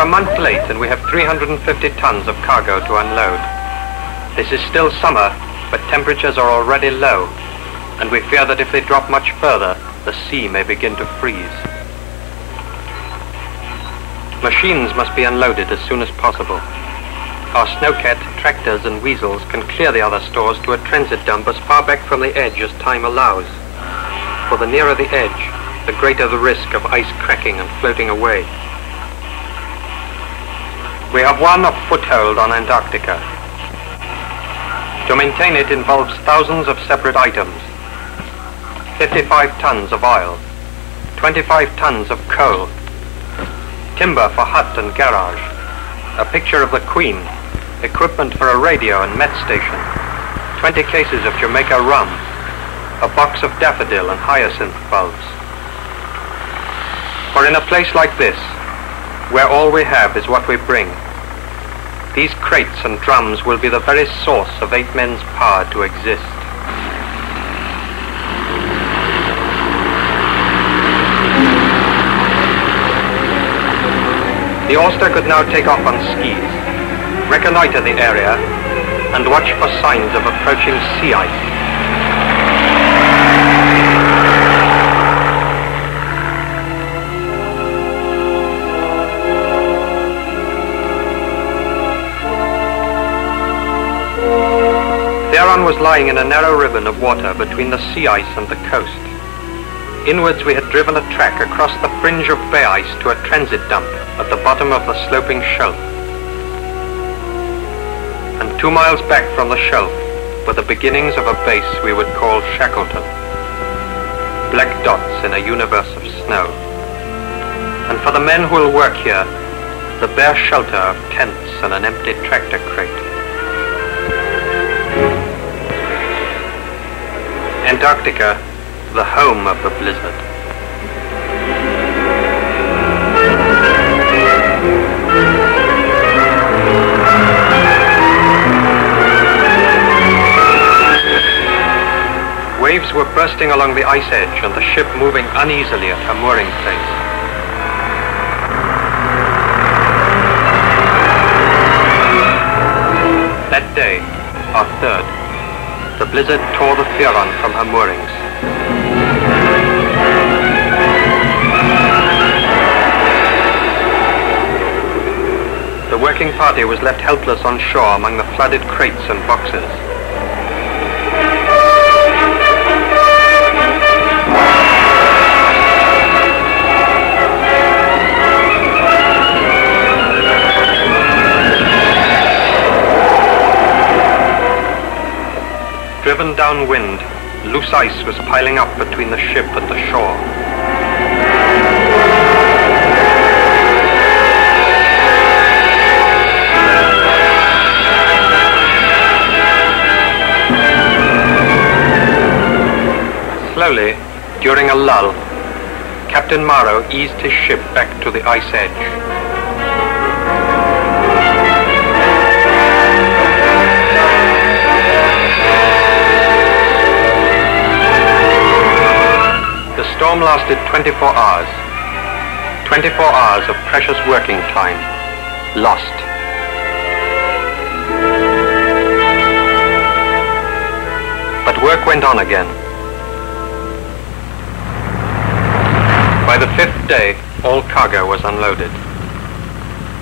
are a month late and we have 350 tons of cargo to unload. This is still summer, but temperatures are already low, and we fear that if they drop much further, the sea may begin to freeze. Machines must be unloaded as soon as possible. Our snowcat, tractors and weasels can clear the other stores to a transit dump as far back from the edge as time allows. For the nearer the edge, the greater the risk of ice cracking and floating away. We have won a foothold on Antarctica. To maintain it involves thousands of separate items. 55 tons of oil, 25 tons of coal, timber for hut and garage, a picture of the Queen, equipment for a radio and met station, 20 cases of Jamaica rum, a box of daffodil and hyacinth bulbs. For in a place like this, where all we have is what we bring, these crates and drums will be the very source of 8 men's power to exist. The Auster could now take off on skis, reconnoiter the area, and watch for signs of approaching sea ice. The Aran was lying in a narrow ribbon of water between the sea ice and the coast. Inwards we had driven a track across the fringe of bay ice to a transit dump at the bottom of the sloping shelf. And 2 miles back from the shelf were the beginnings of a base we would call Shackleton. Black dots in a universe of snow. And for the men who will work here, the bare shelter of tents and an empty tractor crate. Antarctica, the home of the blizzard. Waves were bursting along the ice edge and the ship moving uneasily at her mooring place. That day, our third, the blizzard tore the Theron from her moorings. The working party was left helpless on shore among the flooded crates and boxes. Driven downwind, loose ice was piling up between the ship and the shore. Slowly, during a lull, Captain Morrow eased his ship back to the ice edge. The storm lasted 24 hours. 24 hours of precious working time, lost. But work went on again. By the 5th day, all cargo was unloaded.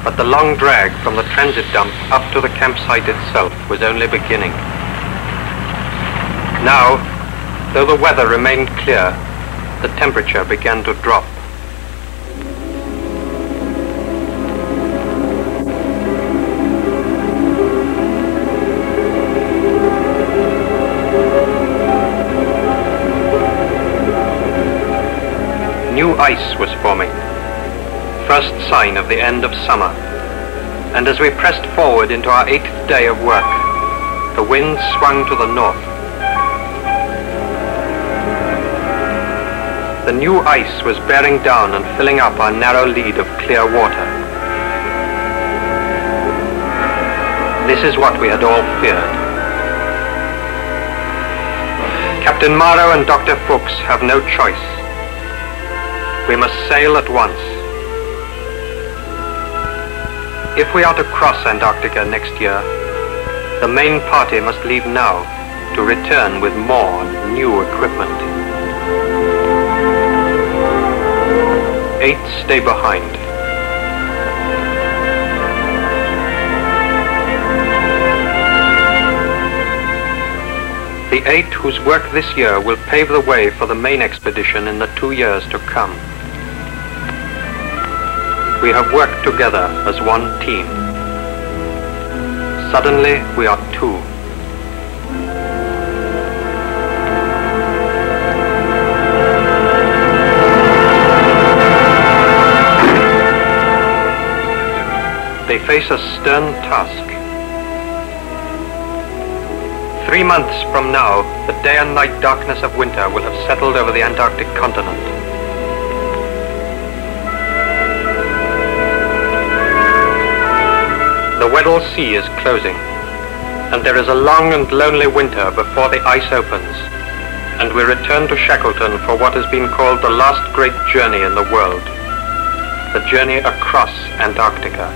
But the long drag from the transit dump up to the campsite itself was only beginning. Now, though the weather remained clear, the temperature began to drop. New ice was forming, first sign of the end of summer. And as we pressed forward into our 8th day of work, the wind swung to the north. The new ice was bearing down and filling up our narrow lead of clear water. This is what we had all feared. Captain Morrow and Dr. Fuchs have no choice. We must sail at once. If we are to cross Antarctica next year, the main party must leave now to return with more new equipment. 8 stay behind. The 8 whose work this year will pave the way for the main expedition in the 2 years to come. We have worked together as one team. Suddenly, we are 2. They face a stern task. 3 months from now, the day and night darkness of winter will have settled over the Antarctic continent. The Weddell Sea is closing, and there is a long and lonely winter before the ice opens, and we return to Shackleton for what has been called the last great journey in the world, the journey across Antarctica.